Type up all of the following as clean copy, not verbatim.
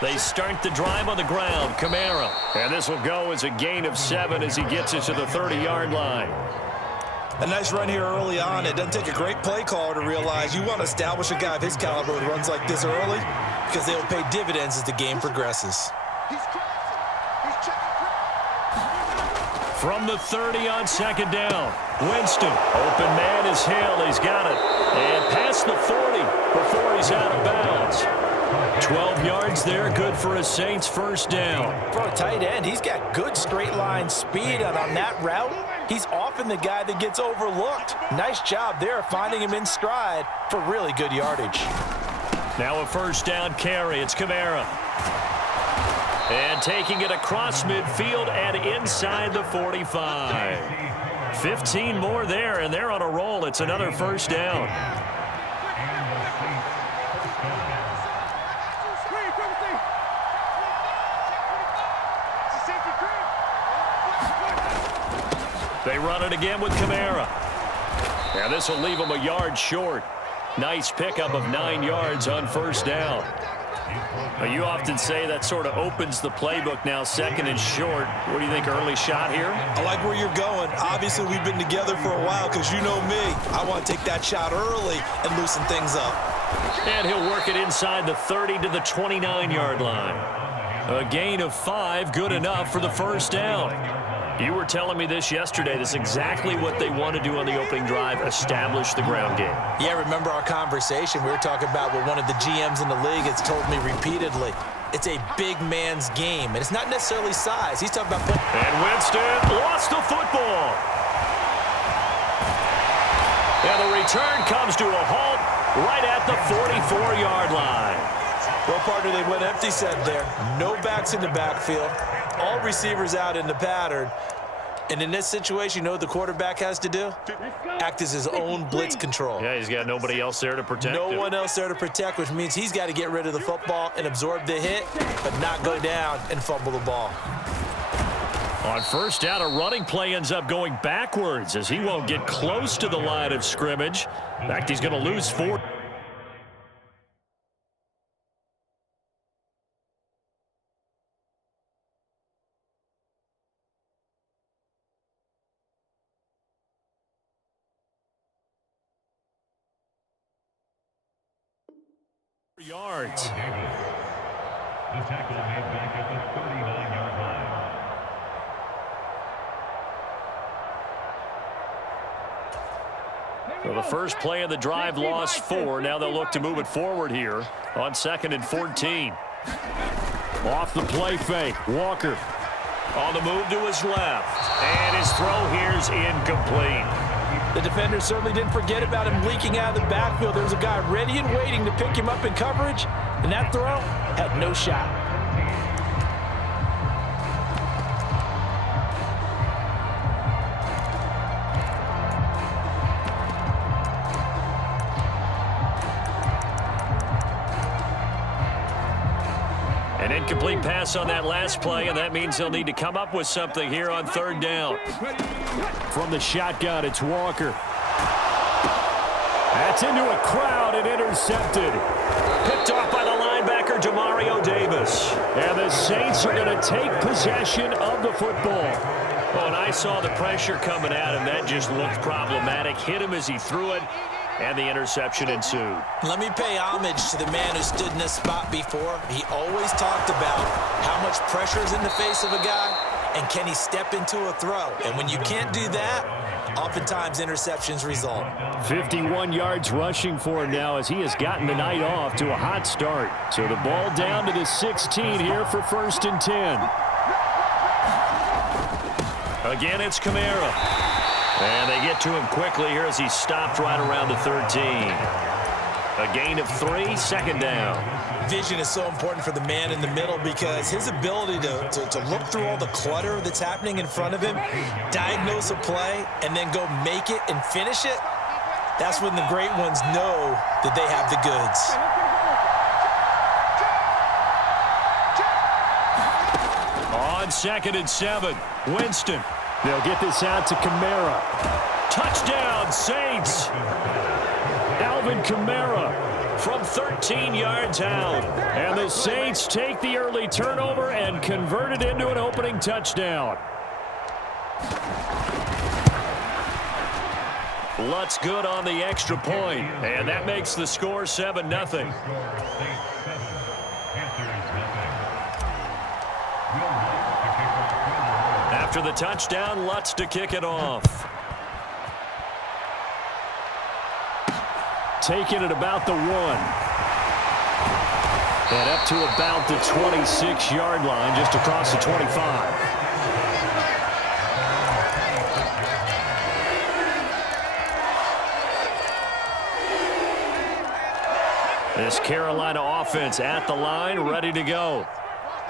They start the drive on the ground. Kamara. And this will go as a gain of 7 as he gets it to the 30-yard line. A nice run here early on. It doesn't take a great play caller to realize you want to establish a guy of his caliber who runs like this early because they will pay dividends as the game progresses. From the 30 on second down. Winston. Open man is Hill. He's got it. And past the 40 before he's out of bounds. 12 yards there. Good for a Saints first down. For a tight end, he's got good straight line speed. And on that route, he's often the guy that gets overlooked. Nice job there finding him in stride for really good yardage. Now a first down carry. It's Kamara. And taking it across midfield and inside the 45. 15 more there, and they're on a roll. It's another first down. They run it again with Kamara. Now this will leave them a yard short. Nice pickup of 9 yards on first down. You often say that sort of opens the playbook now, second and short. What do you think, early shot here? I like where you're going. Obviously, we've been together for a while because you know me. I want to take that shot early and loosen things up. And he'll work it inside the 30 to the 29-yard line. A gain of 5, good enough for the first down. You were telling me this yesterday. This is exactly what they want to do on the opening drive, establish the ground game. Yeah, remember our conversation. We were talking about what one of the GMs in the league has told me repeatedly. It's a big man's game, and it's not necessarily size. He's talking about... And Winston lost the football. And the return comes to a halt right at the 44-yard line. Well, partner, they went empty set there. No backs in the backfield. All receivers out in the pattern. And in this situation, you know what the quarterback has to do? Act as his own blitz control. Yeah, he's got nobody else there to protect him. No one else there to protect, which means he's got to get rid of the football and absorb the hit, but not go down and fumble the ball. On first down, a running play ends up going backwards as he won't get close to the line of scrimmage. In fact, he's going to lose 4. Yards. The tackle made back at the 39-yard line. So the first play of the drive lost 4. Now they'll look to move it forward here on 2nd and 14. Off the play fake. Walker on the move to his left. And his throw here is incomplete. The defender certainly didn't forget about him leaking out of the backfield. There was a guy ready and waiting to pick him up in coverage, and that throw had no shot. An incomplete pass on that last play, and that means they'll need to come up with something here on third down. From the shotgun, it's Walker. That's into a crowd and intercepted. Picked off by the linebacker, Demario Davis. And the Saints are going to take possession of the football. Oh, and I saw the pressure coming at him. That just looked problematic. Hit him as he threw it, and the interception ensued. Let me pay homage to the man who stood in this spot before. He always talked about how much pressure is in the face of a guy, and can he step into a throw? And when you can't do that, oftentimes interceptions result. 51 yards rushing for him now as he has gotten the night off to a hot start. So the ball down to the 16 here for 1st and 10. Again, it's Kamara. And they get to him quickly here as he stopped right around the 13. A gain of 3, 2nd down. Vision is so important for the man in the middle because his ability to look through all the clutter that's happening in front of him, diagnose a play, and then go make it and finish it, that's when the great ones know that they have the goods. On 2nd and 7, Winston. They'll get this out to Kamara. Touchdown, Saints! Alvin Kamara from 13 yards out. And the Saints take the early turnover and convert it into an opening touchdown. Lutz good on the extra point, and that makes the score 7-0. After the touchdown, Lutz to kick it off. Taking it about the 1. And up to about the 26-yard line, just across the 25. This Carolina offense at the line, ready to go.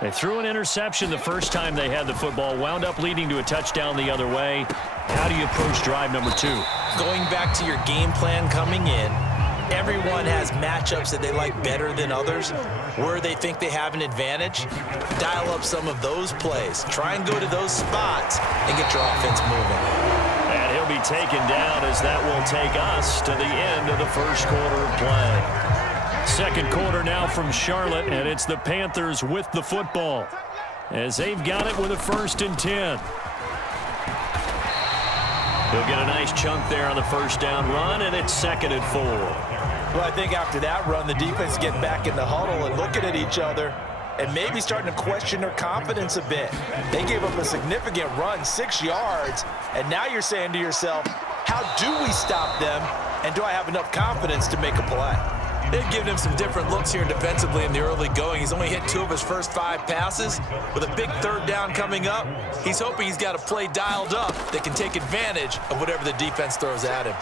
They threw an interception the first time they had the football, wound up leading to a touchdown the other way. How do you approach drive number 2? Going back to your game plan coming in, everyone has matchups that they like better than others, where they think they have an advantage. Dial up some of those plays. Try and go to those spots and get your offense moving. And he'll be taken down as that will take us to the end of the first quarter of play. Second quarter now from Charlotte, and it's the Panthers with the football as they've got it with a 1st and 10. He'll get a nice chunk there on the first down run, and it's 2nd and 4. Well, I think after that run, the defense get back in the huddle and looking at each other and maybe starting to question their confidence a bit. They gave up a significant run, 6 yards, and now you're saying to yourself, how do we stop them, and do I have enough confidence to make a play? They've given him some different looks here defensively in the early going. He's only hit 2 of his first 5 passes. With a big 3rd down coming up, he's hoping he's got a play dialed up that can take advantage of whatever the defense throws at him.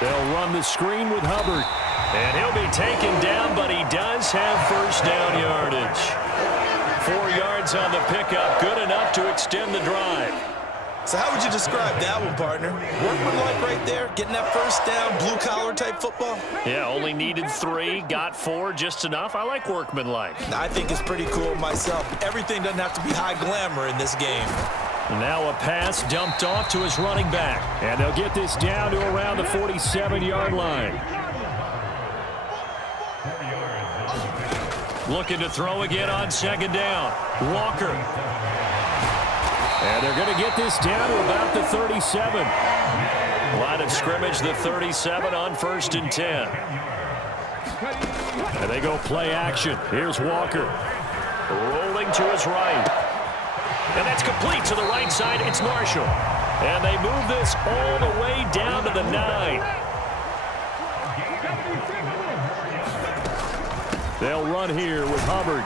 They'll run the screen with Hubbard. And he'll be taken down, but he does have first down yardage. 4 yards on the pickup, good enough to extend the drive. So how would you describe that one, partner? Workmanlike right there, getting that first down, blue-collar type football? Yeah, only needed 3, got 4, just enough. I like workmanlike. I think it's pretty cool myself. Everything doesn't have to be high glamour in this game. Now a pass dumped off to his running back. And they'll get this down to around the 47-yard line. Looking to throw again on 2nd down. Walker. And they're going to get this down to about the 37. Line of scrimmage, the 37 on 1st and 10. And they go play action. Here's Walker. Rolling to his right. And that's complete to the right side. It's Marshall. And they move this all the way down to the 9. They'll run here with Hubbard.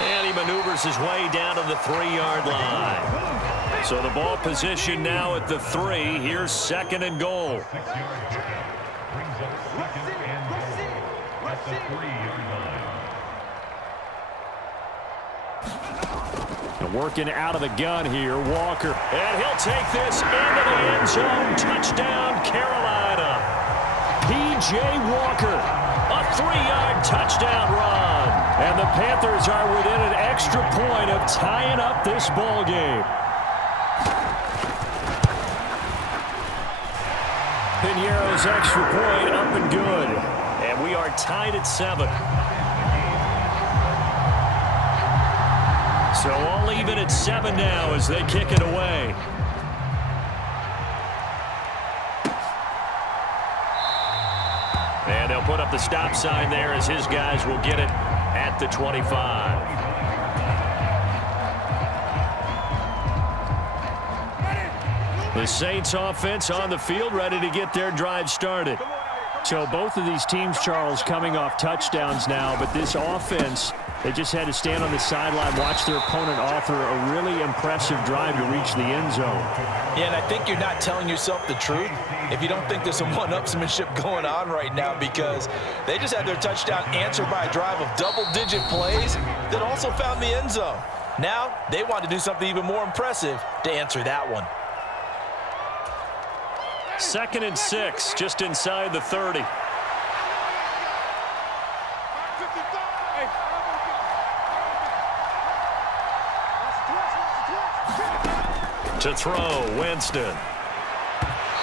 And he maneuvers his way down to the 3-yard line. So the ball position now at the 3. Here's 2nd and goal. 6 yards. Brings up 2nd and goal at the 3-yard line. And working out of the gun here, Walker. And he'll take this into the end zone. Touchdown, Carolina. P.J. Walker, a 3-yard touchdown run. And the Panthers are within an extra point of tying up this ball game. Piñeiro's extra point up and good. And we are tied at 7. So all even at 7 now as they kick it away. And they'll put up the stop sign there as his guys will get it at the 25. The Saints offense on the field, ready to get their drive started. So both of these teams, Charles, coming off touchdowns now, but this offense, they just had to stand on the sideline, watch their opponent author a really impressive drive to reach the end zone. Yeah, and I think you're not telling yourself the truth if you don't think there's some one-upsmanship going on right now, because they just had their touchdown answered by a drive of double-digit plays that also found the end zone. Now they want to do something even more impressive to answer that one. 2nd and 6, just inside the 30. To throw, Winston.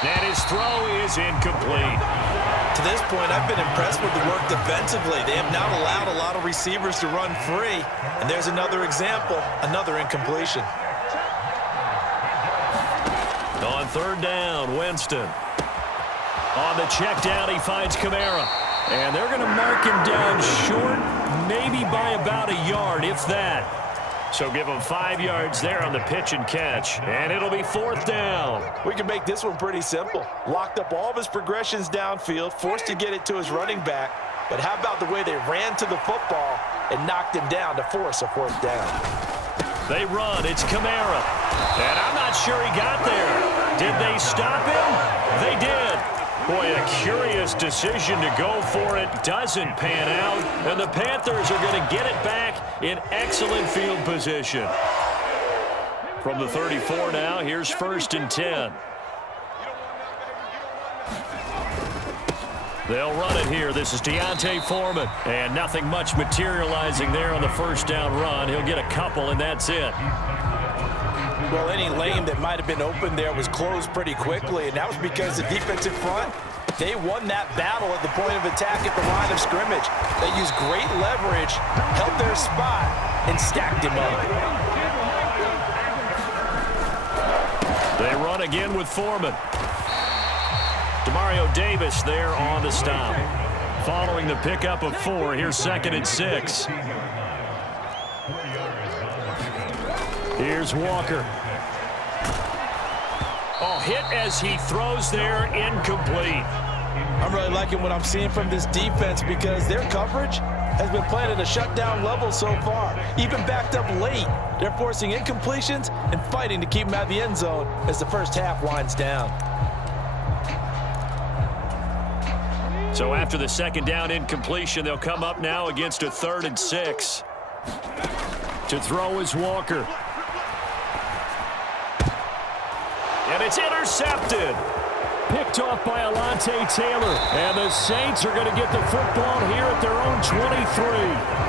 And his throw is incomplete. To this point, I've been impressed with the work defensively. They have not allowed a lot of receivers to run free. And there's another example, another incompletion. On third down, Winston. On the check down, he finds Kamara. And they're going to mark him down short, maybe by about a yard, if that. So give him 5 yards there on the pitch and catch. And it'll be fourth down. We can make this one pretty simple. Locked up all of his progressions downfield, forced to get it to his running back. But how about the way they ran to the football and knocked him down to force a fourth down? They run. It's Kamara. And I'm not sure he got there. Did they stop him? They did. Boy, a curious decision to go for it. Doesn't pan out. And the Panthers are going to get it back in excellent field position. From the 34 now, here's 1st and 10. They'll run it here. This is D'Onta Foreman. And nothing much materializing there on the first down run. He'll get a couple, and that's it. Well, any lane that might have been open there was closed pretty quickly, and that was because the defensive front, they won that battle at the point of attack at the line of scrimmage. They used great leverage, held their spot, and stacked him up. They run again with Foreman. Demario Davis there on the stop. Following the pickup of 4, here's 2nd and 6. Here's Walker. Oh, hit as he throws there, incomplete. I'm really liking what I'm seeing from this defense because their coverage has been playing at a shutdown level so far. Even backed up late, they're forcing incompletions and fighting to keep them out of the end zone as the first half winds down. So after the 2nd down incompletion, they'll come up now against a 3rd and 6. To throw is Walker. And it's intercepted. Picked off by Alontae Taylor. And the Saints are going to get the football here at their own 23.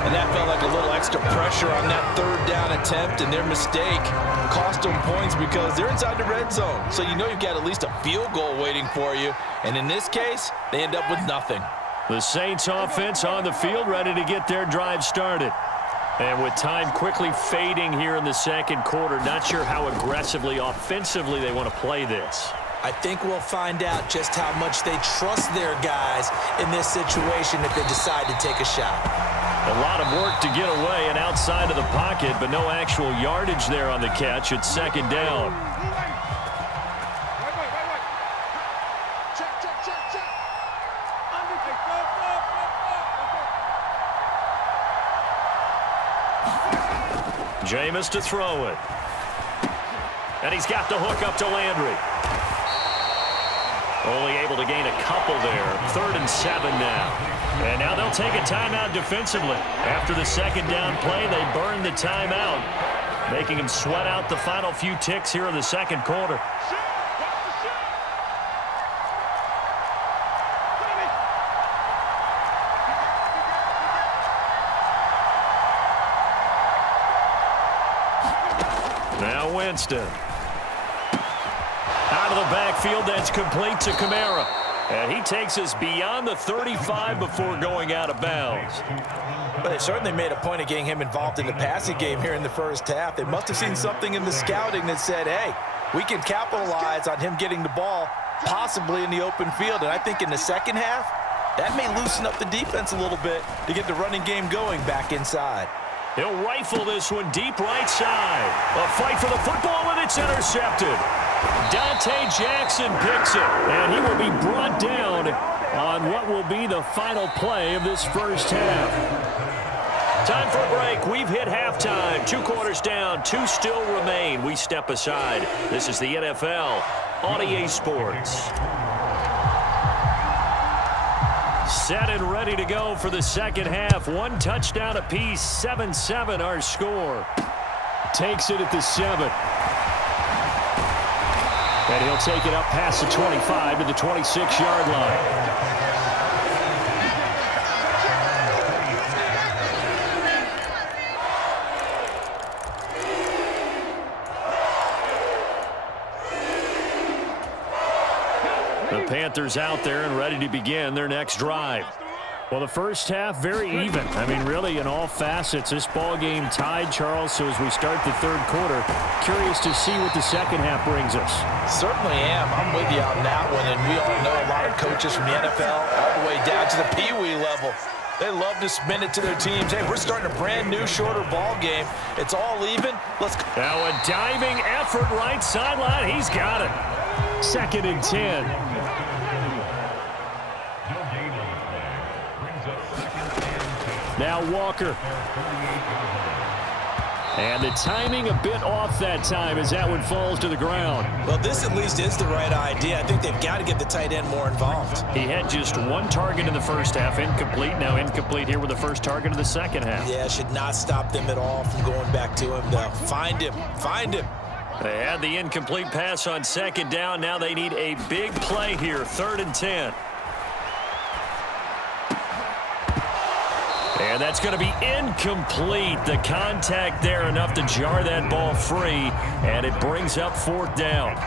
And that felt like a little extra pressure on that 3rd down attempt, and their mistake cost them points because they're inside the red zone. So you know you've got at least a field goal waiting for you. And in this case, they end up with nothing. The Saints offense on the field, ready to get their drive started. And with time quickly fading here in the 2nd quarter, not sure how aggressively, offensively they want to play this. I think we'll find out just how much they trust their guys in this situation if they decide to take a shot. A lot of work to get away and outside of the pocket, but no actual yardage there on the catch. It's 2nd down. Jameis to throw it. And he's got the hook up to Landry. Only able to gain a couple there. 3rd and 7 now. And now they'll take a timeout defensively. After the 2nd down play, they burn the timeout, making him sweat out the final few ticks here in the 2nd quarter. Now Winston. Out of the backfield, that's complete to Kamara. And he takes us beyond the 35 before going out of bounds. But they certainly made a point of getting him involved in the passing game here in the first half. They must have seen something in the scouting that said, hey, we can capitalize on him getting the ball possibly in the open field. And I think in the second half, that may loosen up the defense a little bit to get the running game going back inside. He'll rifle this one deep right side. A fight for the football, and it's intercepted. Dante Jackson picks it, and he will be brought down on what will be the final play of this first half. Time for a break. We've hit halftime. 2 quarters down, 2 still remain. We step aside. This is the NFL on EA Sports. Set and ready to go for the second half. 1 touchdown apiece, 7-7 our score. Takes it at the 7. And he'll take it up past the 25 to the 26-yard line. The Panthers out there and ready to begin their next drive. Well, the first half, very even. I mean, really, in all facets, this ball game tied, Charles. So as we start the third quarter, curious to see what the second half brings us. Certainly am. I'm with you on that one. And we all know a lot of coaches from the NFL all the way down to the Pee-wee level. They love to spin it to their teams. Hey, we're starting a brand new, shorter ball game. It's all even. Let's go. Now a diving effort right sideline. He's got it. 2nd and 10. Now Walker. And the timing a bit off that time as that one falls to the ground. Well, this at least is the right idea. I think they've got to get the tight end more involved. He had just one target in the first half, incomplete. Now incomplete here with the first target of the second half. Yeah, should not stop them at all from going back to him, though. Find him. Find him. They had the incomplete pass on 2nd down. Now they need a big play here, 3rd and 10. And that's going to be incomplete. The contact there enough to jar that ball free, and it brings up 4th down.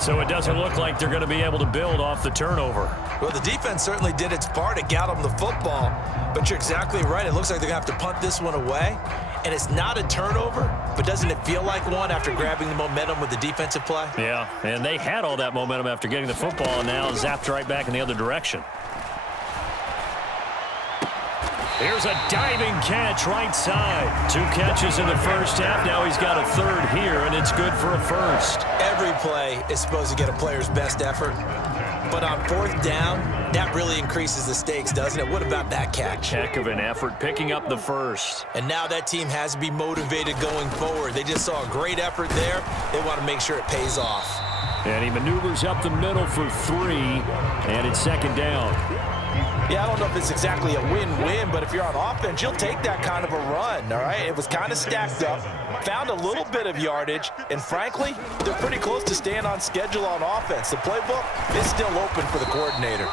So it doesn't look like they're going to be able to build off the turnover. Well, the defense certainly did its part to get them the football, but you're exactly right. It looks like they're going to have to punt this one away, and it's not a turnover, but doesn't it feel like one after grabbing the momentum with the defensive play? Yeah, and they had all that momentum after getting the football, and now zapped right back in the other direction. Here's a diving catch right side. 2 catches in the first half. Now he's got a 3rd here, and it's good for a 1st. Every play is supposed to get a player's best effort. But on 4th down, that really increases the stakes, doesn't it? What about that catch? Heck of an effort, picking up the 1st. And now that team has to be motivated going forward. They just saw a great effort there. They want to make sure it pays off. And he maneuvers up the middle for 3, and it's 2nd down. Yeah, I don't know if it's exactly a win-win, but if you're on offense, you'll take that kind of a run, all right? It was kind of stacked up, found a little bit of yardage, and frankly, they're pretty close to staying on schedule on offense. The playbook is still open for the coordinator.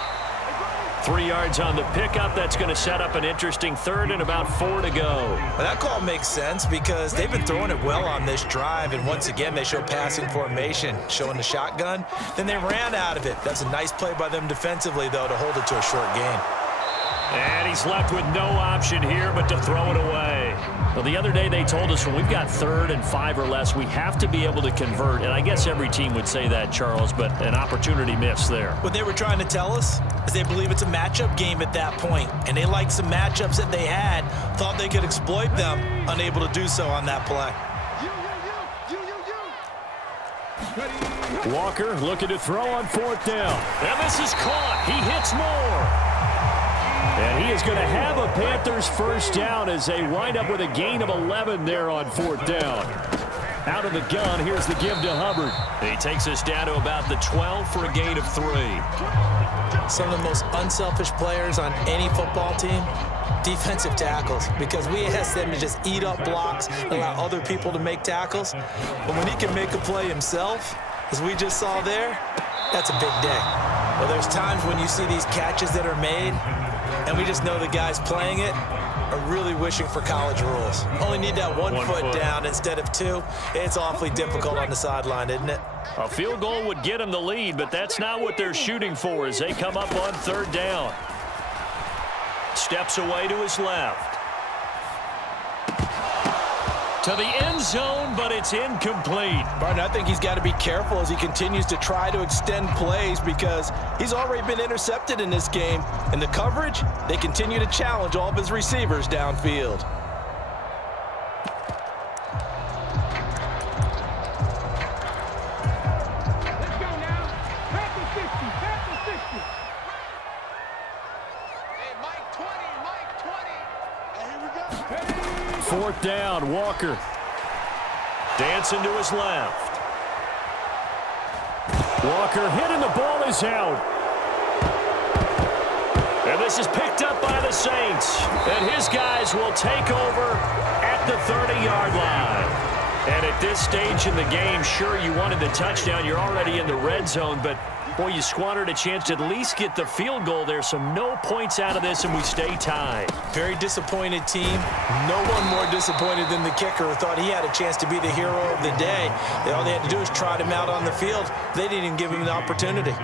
3 yards on the pickup. That's going to set up an interesting 3rd and about 4 to go. Well, that call makes sense because they've been throwing it well on this drive, and once again, they show passing formation, showing the shotgun. Then they ran out of it. That's a nice play by them defensively, though, to hold it to a short gain. And he's left with no option here but to throw it away. Well, the other day they told us when we've got 3rd and 5 or less, we have to be able to convert. And I guess every team would say that, Charles, but an opportunity missed there. What they were trying to tell us is they believe it's a matchup game at that point. And they liked some matchups that they had, thought they could exploit them, unable to do so on that play. Walker looking to throw on 4th down. And this is caught. He hits more. And he is going to have a Panthers 1st down as they wind up with a gain of 11 there on 4th down. Out of the gun, here's the give to Hubbard. He takes us down to about the 12 for a gain of 3. Some of the most unselfish players on any football team, defensive tackles, because we ask them to just eat up blocks and allow other people to make tackles. But when he can make a play himself, as we just saw there, that's a big day. Well, there's times when you see these catches that are made, and we just know the guys playing it are really wishing for college rules. Only need that one foot down instead of 2. It's awfully difficult on the sideline, isn't it? A field goal would get them the lead, but that's not what they're shooting for as they come up on 3rd down. Steps away to his left. To the end zone, but it's incomplete. Martin, I think he's got to be careful as he continues to try to extend plays because he's already been intercepted in this game. And the coverage, they continue to challenge all of his receivers downfield. Let's go now. Panther 50, Panther 50. Hey, Mike 20, Mike 20. And here we go. 4th down, Walker. Dancing to his left. Walker hit and the ball is out. And this is picked up by the Saints. And his guys will take over at the 30-yard line. And at this stage in the game, sure, you wanted the touchdown. You're already in the red zone, but boy, you squandered a chance to at least get the field goal there. So no points out of this, and we stay tied. Very disappointed team. No one more disappointed than the kicker who thought he had a chance to be the hero of the day. All they had to do is trot him out on the field. They didn't even give him the opportunity.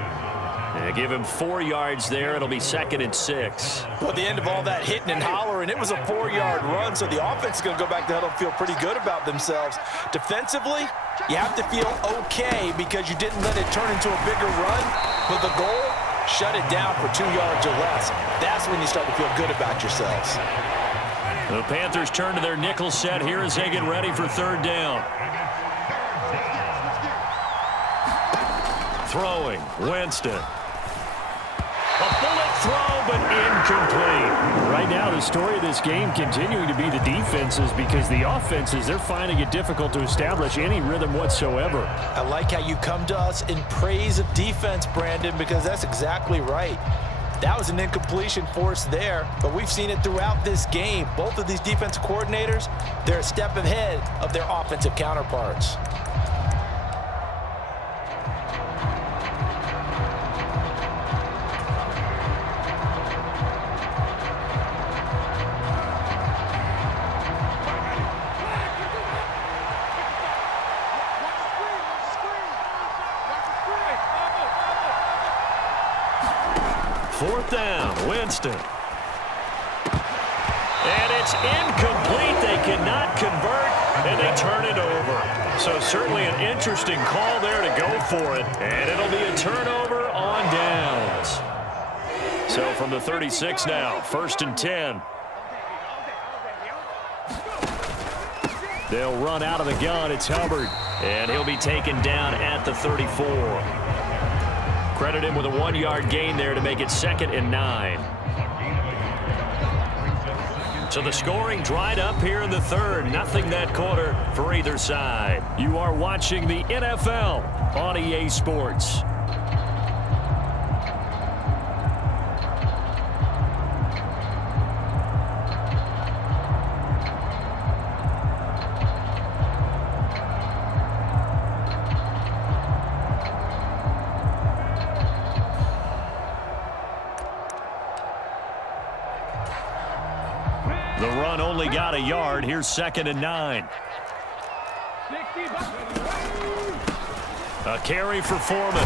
They give him 4 yards there. It'll be 2nd and 6. Well, at the end of all that hitting and hollering, it was a 4-yard run, so the offense is going to go back to huddle and feel pretty good about themselves. Defensively, you have to feel okay because you didn't let it turn into a bigger run, but the goal, shut it down for 2 yards or less. That's when you start to feel good about yourselves. The Panthers turn to their nickel set here as they get ready for 3rd down. Throwing, Winston. A bullet throw, but incomplete. Right now, the story of this game continuing to be the defenses because the offenses, they're finding it difficult to establish any rhythm whatsoever. I like how you come to us in praise of defense, Brandon, because that's exactly right. That was an incompletion forced there, but we've seen it throughout this game. Both of these defensive coordinators, they're a step ahead of their offensive counterparts. Fourth down, Winston. And it's incomplete. They cannot convert, and they turn it over. So certainly an interesting call there to go for it. And it'll be a turnover on downs. So from the 36 now, 1st and 10. They'll run out of the gun. It's Hubbard. And he'll be taken down at the 34. Credit him with a 1-yard gain there to make it 2nd and 9. So the scoring dried up here in the 3rd. Nothing that quarter for either side. You are watching the NFL on EA Sports. The run only got a yard. Here's 2nd and 9. A carry for Foreman.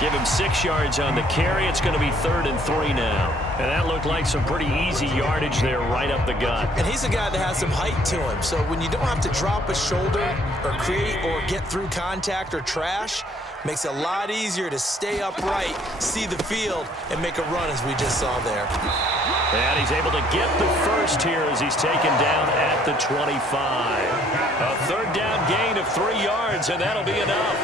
Give him 6 yards on the carry. It's going to be 3rd and 3 now. And that looked like some pretty easy yardage there right up the gut. And he's a guy that has some height to him. So when you don't have to drop a shoulder or create or get through contact or trash, makes it a lot easier to stay upright, see the field, and make a run as we just saw there. And he's able to get the first here as he's taken down at the 25. A 3rd down gain of 3 yards, and that'll be enough.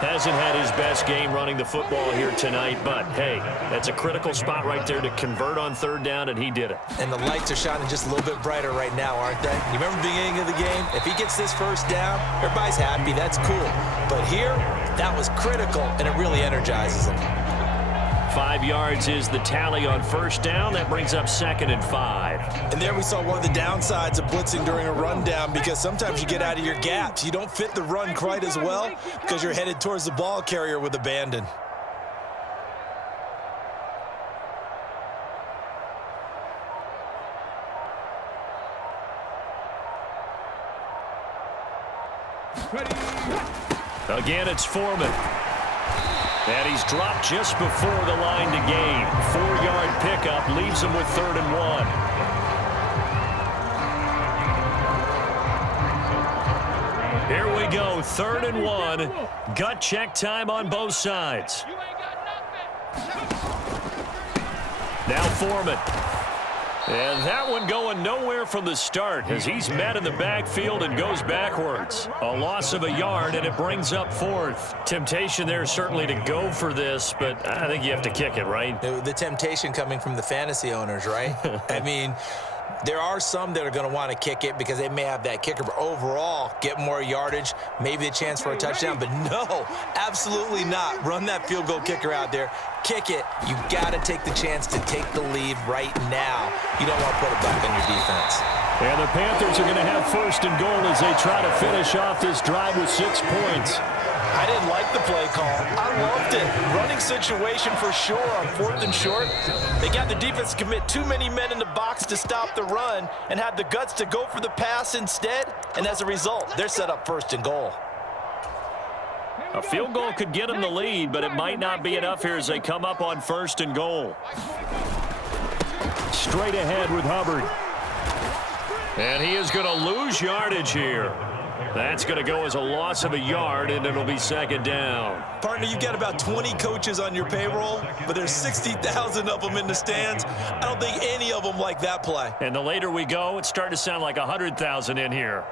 Hasn't had his best game running the football here tonight, but, hey, that's a critical spot right there to convert on 3rd down, and he did it. And the lights are shining just a little bit brighter right now, aren't they? You remember the beginning of the game? If he gets this 1st down, everybody's happy. That's cool. But here, that was critical, and it really energizes him. 5 yards is the tally on 1st down. That brings up 2nd and 5. And there we saw one of the downsides of blitzing during a rundown because sometimes you get out of your gaps. You don't fit the run quite as well because you're headed towards the ball carrier with abandon. Again, it's Foreman. And he's dropped just before the line to gain. 4-yard pickup leaves him with 3rd and 1. Here we go, 3rd and 1. Gut check time on both sides. Now Foreman. And that one going nowhere from the start as he's met in the backfield and goes backwards. A loss of a yard, and it brings up 4th. Temptation there certainly to go for this, but I think you have to kick it, right? The temptation coming from the fantasy owners, right? I mean, there are some that are going to want to kick it because they may have that kicker, but overall, get more yardage, maybe a chance for a touchdown. But no, absolutely not. Run that field goal kicker out there. Kick it. You got to take the chance to take the lead right now. You don't want to put it back on your defense. And the Panthers are going to have 1st and goal as they try to finish off this drive with 6 points. I didn't like the play call. I loved it. Running situation for sure on 4th and short. They got the defense to commit too many men in the box to stop the run and had the guts to go for the pass instead. And as a result, they're set up 1st and goal. A field goal could get them the lead, but it might not be enough here as they come up on 1st and goal. Straight ahead with Hubbard. And he is going to lose yardage here. That's going to go as a loss of a yard, and it'll be 2nd down. Partner, you've got about 20 coaches on your payroll, but there's 60,000 of them in the stands. I don't think any of them like that play. And the later we go, it's starting to sound like 100,000 in here.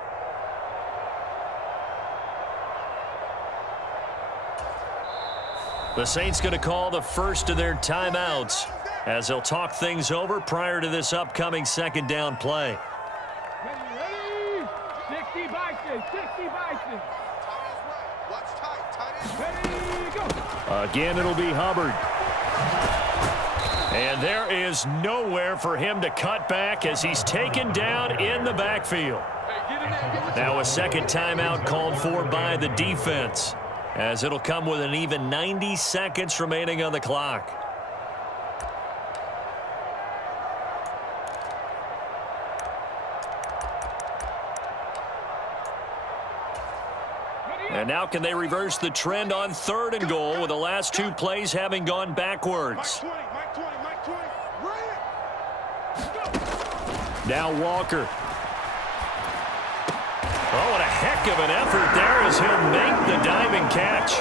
The Saints going to call the first of their timeouts as they'll talk things over prior to this upcoming 2nd down play. Ready? 60 Bison, 60 Bison. Ready, go. Again, it'll be Hubbard. And there is nowhere for him to cut back as he's taken down in the backfield. Now a 2nd timeout called for by the defense, as it'll come with an even 90 seconds remaining on the clock. And now can they reverse the trend on 3rd and goal with the last 2 plays having gone backwards? Now Walker. Oh, what a heck of an effort there as he'll make the diving catch.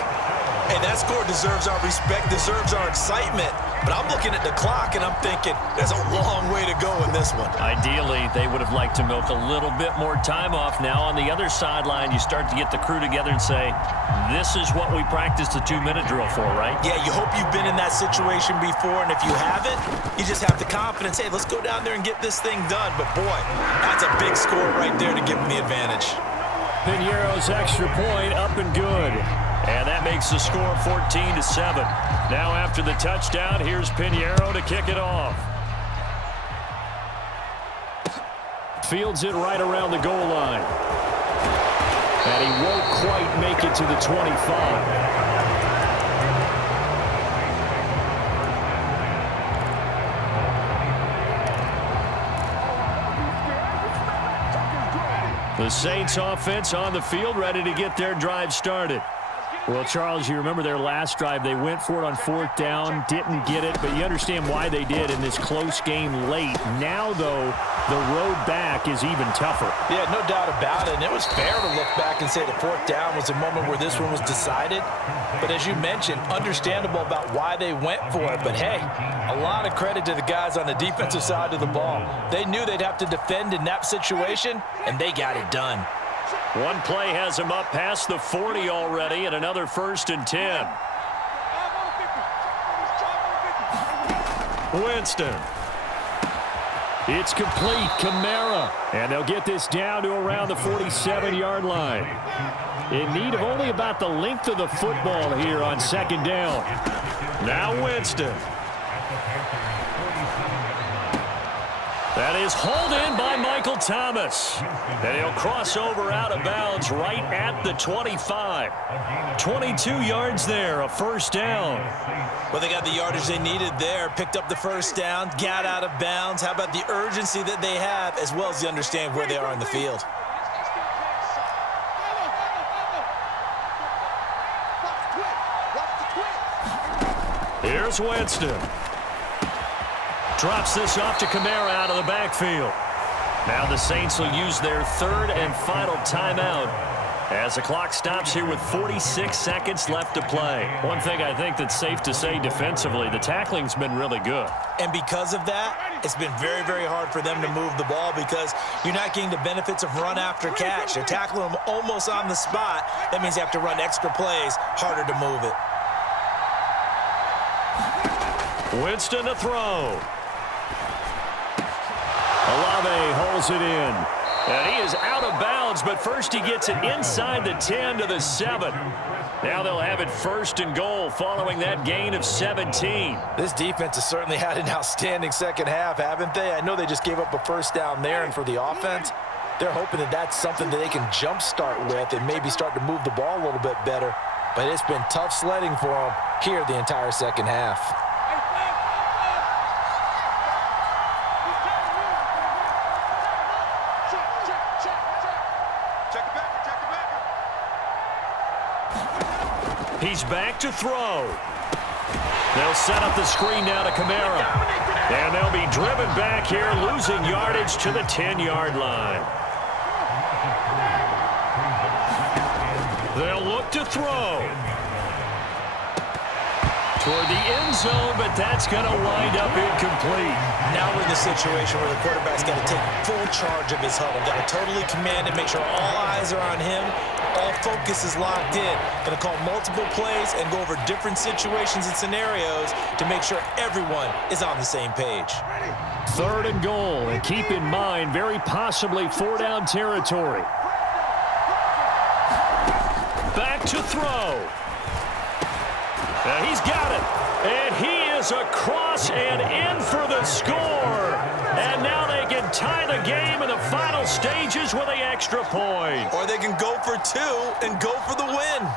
Hey, that score deserves our respect, deserves our excitement. But I'm looking at the clock, and I'm thinking there's a long way to go in this one. Ideally, they would have liked to milk a little bit more time off. Now on the other sideline, you start to get the crew together and say, this is what we practiced the 2-minute drill for, right? Yeah, you hope you've been in that situation before, and if you haven't, you just have the confidence, hey, let's go down there and get this thing done. But, boy, that's a big score right there to give them the advantage. Piñeiro's extra point up and good. And that makes the score 14-7. Now after the touchdown, here's Piñeiro to kick it off. Fields it right around the goal line. And he won't quite make it to the 25. The Saints offense on the field, ready to get their drive started. Well, Charles, you remember their last drive. They went for it on 4th down, didn't get it, but you understand why they did in this close game late. Now, though, the road back is even tougher. Yeah, no doubt about it, and it was fair to look back and say the 4th down was the moment where this one was decided. But as you mentioned, understandable about why they went for it. But, hey, a lot of credit to the guys on the defensive side of the ball. They knew they'd have to defend in that situation, and they got it done. One play has him up past the 40 already, and another 1st and 10. Winston. It's complete. Kamara. And they'll get this down to around the 47-yard line. In need of only about the length of the football here on 2nd down. Now Winston. That is hauled in by Michael Thomas. And he'll cross over out of bounds right at the 25. 22 yards there, a 1st down. Well, they got the yardage they needed there, picked up the 1st down, got out of bounds. How about the urgency that they have, as well as the understand where they are in the field? Here's Winston. Drops this off to Kamara out of the backfield. Now the Saints will use their 3rd and final timeout as the clock stops here with 46 seconds left to play. One thing I think that's safe to say defensively, the tackling's been really good. And because of that, it's been very, very hard for them to move the ball because you're not getting the benefits of run after catch. They're tackling them almost on the spot. That means they have to run extra plays, harder to move it. Winston to throw. Olave holds it in. And he is out of bounds, but first he gets it inside the 10 to the 7. Now they'll have it 1st and goal following that gain of 17. This defense has certainly had an outstanding 2nd half, haven't they? I know they just gave up a 1st down there, and for the offense, they're hoping that that's something that they can jumpstart with and maybe start to move the ball a little bit better. But it's been tough sledding for them here the entire 2nd half. He's back to throw. They'll set up the screen now to Kamara. And they'll be driven back here, losing yardage to the 10-yard line. They'll look to throw. Toward the end zone, but that's going to wind up incomplete. Now we're in the situation where the quarterback's got to take full charge of his huddle. Got to totally command it, make sure all eyes are on him. All focus is locked in. Going to call multiple plays and go over different situations and scenarios to make sure everyone is on the same page. 3rd and goal, and keep in mind, very possibly 4-down territory. Back to throw. And he's got it. And he is across and in for the score. And now they can tie the game in the final stages with an extra point. Or they can go for 2 and go for the win.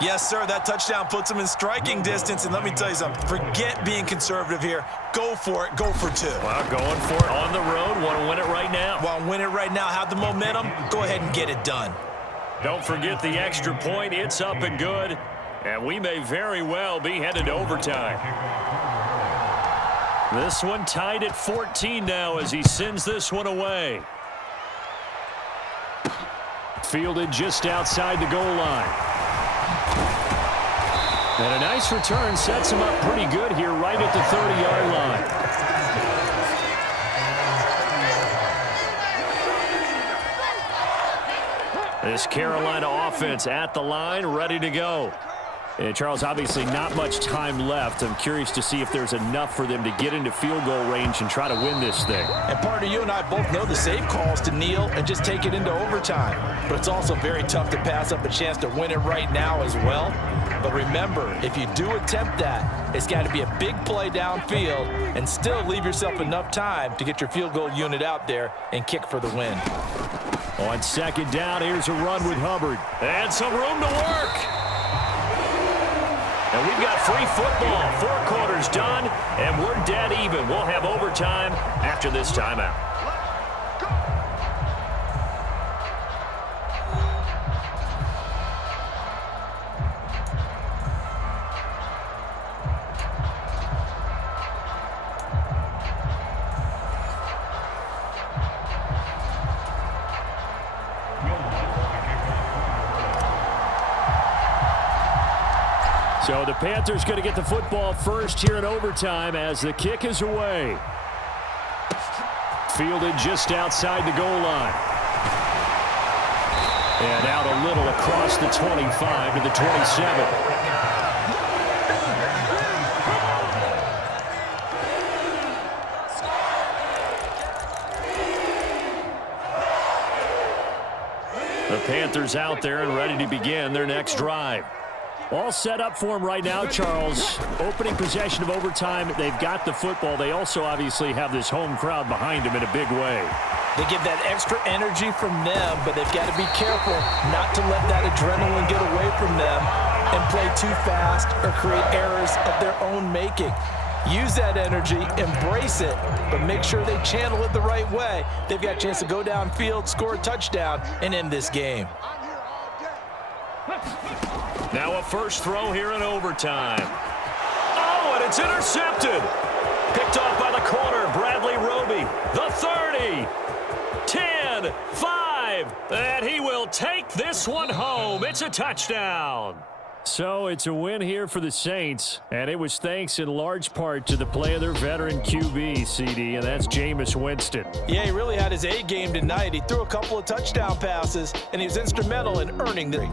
Yes, sir, that touchdown puts them in striking distance. And let me tell you something, forget being conservative here. Go for it, go for 2. Well, going for it on the road. Want to win it right now. Want to win it right now, have the momentum, go ahead and get it done. Don't forget the extra point. It's up and good. And we may very well be headed to overtime. This one tied at 14 now as he sends this one away. Fielded just outside the goal line. And a nice return sets him up pretty good here right at the 30-yard line. This Carolina offense at the line, ready to go. And Charles, obviously not much time left. I'm curious to see if there's enough for them to get into field goal range and try to win this thing. And partner, you and I both know the save calls to kneel and just take it into overtime. But it's also very tough to pass up a chance to win it right now as well. But remember, if you do attempt that, it's got to be a big play downfield and still leave yourself enough time to get your field goal unit out there and kick for the win. On 2nd down, here's a run with Hubbard. And some room to work. And we've got free football. 4 quarters done, and we're dead even. We'll have overtime after this timeout. So the Panthers going to get the football first here in overtime as the kick is away. Fielded just outside the goal line. And out a little across the 25 to the 27. The Panthers out there and ready to begin their next drive. All set up for them right now, Charles. Opening possession of overtime. They've got the football. They also obviously have this home crowd behind them in a big way. They get that extra energy from them, but they've got to be careful not to let that adrenaline get away from them and play too fast or create errors of their own making. Use that energy, embrace it, but make sure they channel it the right way. They've got a chance to go downfield, score a touchdown, and end this game. Now a first throw here in overtime. Oh, and it's intercepted. Picked off by the corner, Bradley Roby. The 30, 10, 5, and he will take this one home. It's a touchdown. So it's a win here for the Saints, and it was thanks in large part to the play of their veteran QB, CD, and that's Jameis Winston. Yeah, he really had his A game tonight. He threw a couple of touchdown passes, and he was instrumental in earning the